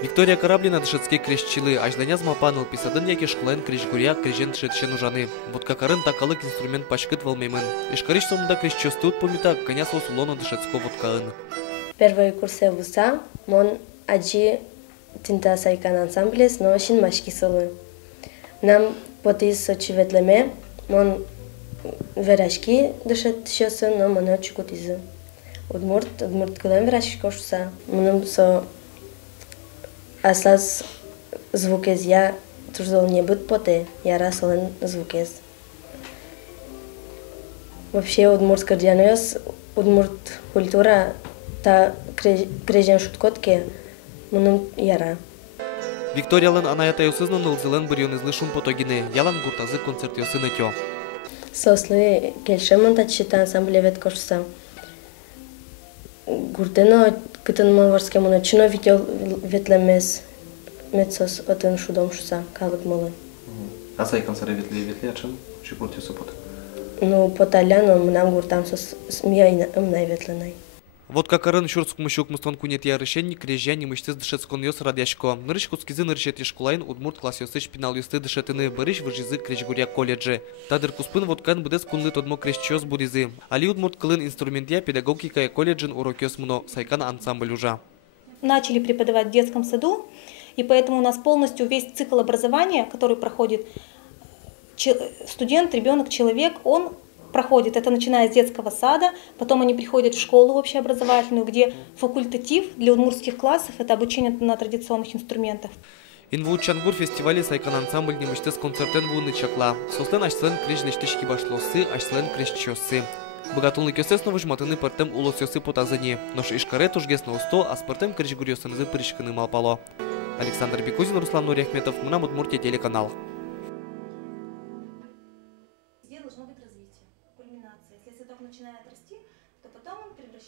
Виктория Кораблина дышецкий крещилы, ажданя змапаныл, писадын яки шкулайн крещгуря крещен тшетшен ужаны. Вот какарын такалык инструмент пашкыт волмеймен. Ишкариш сомда крещостут помита, коня сосулона дышецко водкаын. Первый курс вуса, мон аджи тинта сайкан ансамблес, но шин машки солы. Нам потис очеветлеме, мон верашки дышет шосы, но мон очекутизы. Удмурт кулем верашки кошуса. Моном со аслаз звукез я туждал не быт поте, я расолен звукез. Вообще удмурт кардианес, удмурт культура та крежен шуткотке, моном яра. Виктория лен анаята юсызна нылзылен бирьон излышун потогине, ялан гуртазы концерт юсыны тё. Сослы келшемон тачита ансамбле вет кошуса. Гуртено кытын маварске моно чино видео ветлемес мецос отын шудом шуса калык молы. А сай концерт ветли, а чем? Чекурт юсупот? Ну поталяно мнам гуртам сос смия имнай ветленай. Вот какарын шурск мышук мустон кунет я решение крежьяне мышцы дышецкон йос радяшко. Нырыш кускизы нырышет ешкулайн удмурт класс йосыш пинал юсты дышетыны барыш выжизы крежгуря колледжи. Тадыр куспын вот кан будес кунлы тодмо крещёс будизы. Али удмурт кылын инструментия педагогика колледжин урок йос муно сайкан ансамбль уже. Начали преподавать в детском саду, и поэтому у нас полностью весь цикл образования, который проходит студент, ребенок, человек, он проходит. Это начиная с детского сада, потом они приходят в школу общеобразовательную, где факультатив для удмуртских классов – это обучение на традиционных инструментах. Инву Чангур фестивале сайкан ансамбль немыштес концертен вуны чакла. Сослен ачлен крещ лештишки башлосы, ачлен крещёсы. Богатунлы кёсесно выжматыны партем улосёсы потазани. Нош ишкаре тужгес на усто, а с партем крещгурёсынызы прышканы малпало. Александр Бекузин, Руслан Нуряхметов, Мунам Удмуртия, телеканал. Должно быть развитие, кульминация. Если цветок начинает расти, то потом он превращается